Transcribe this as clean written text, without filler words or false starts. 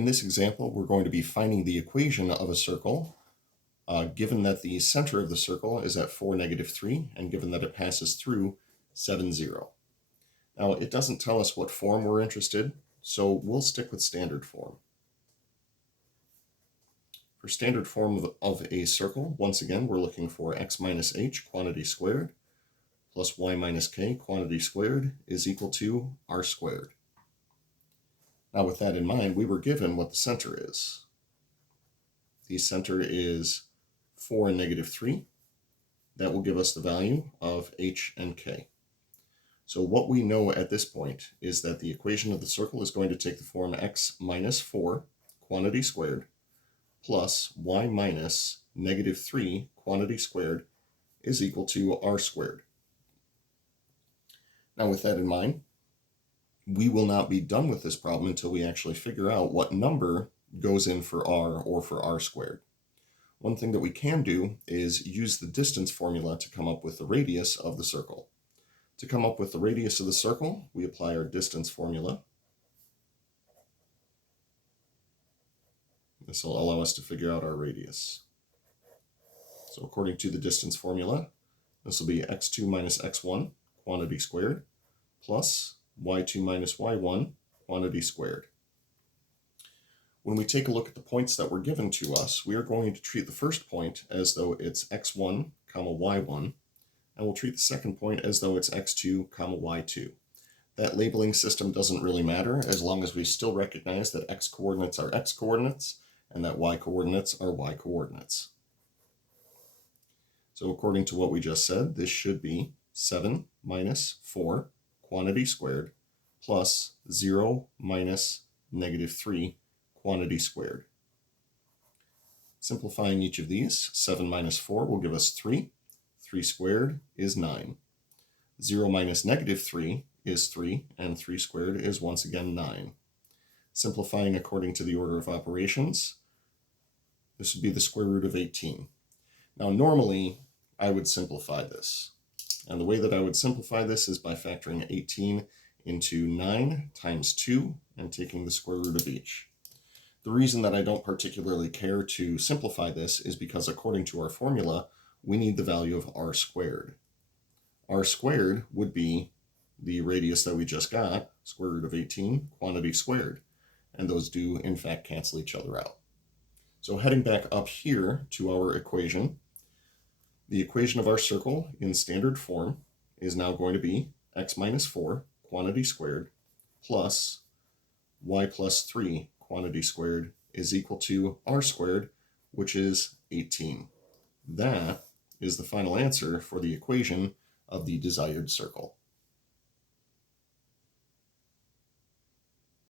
In this example, we're going to be finding the equation of a circle, given that the center of the circle is at 4, -3, and given that it passes through 7, 0. Now, it doesn't tell us what form we're interested, so we'll stick with standard form. For standard form of a circle, once again, we're looking for x minus h, quantity squared, plus y minus k, quantity squared, is equal to r squared. Now, with that in mind, we were given what the center is. The center is 4 and -3. That will give us the value of h and k. So what we know at this point is that the equation of the circle is going to take the form x minus 4, quantity squared, plus y minus -3, quantity squared, is equal to r squared. Now, with that in mind, we will not be done with this problem until we actually figure out what number goes in for r or for r squared. One thing that we can do is use the distance formula to come up with the radius of the circle. To come up with the radius of the circle, we apply our distance formula. This will allow us to figure out our radius. So according to the distance formula, this will be x2 minus x1, quantity squared, plus y2 minus y1, quantity squared. When we take a look at the points that were given to us, we are going to treat the first point as though it's x1, y1, and we'll treat the second point as though it's x2, y2. That labeling system doesn't really matter as long as we still recognize that x coordinates are x coordinates and that y coordinates are y coordinates. So according to what we just said, this should be 7 minus 4, quantity squared, plus 0 minus -3, quantity squared. Simplifying each of these, 7 minus 4 will give us 3. 3 squared is 9. 0 minus -3 is 3, and 3 squared is once again 9. Simplifying according to the order of operations, this would be the square root of 18. Now, normally, I would simplify this. And the way that I would simplify this is by factoring 18 into 9 times 2 and taking the square root of each. The reason that I don't particularly care to simplify this is because according to our formula, we need the value of r squared. R squared would be the radius that we just got, square root of 18, quantity squared. And those do, in fact, cancel each other out. So heading back up here to our equation, the equation of our circle in standard form is now going to be x minus 4, quantity squared, plus y plus 3, quantity squared, is equal to r squared, which is 18. That is the final answer for the equation of the desired circle.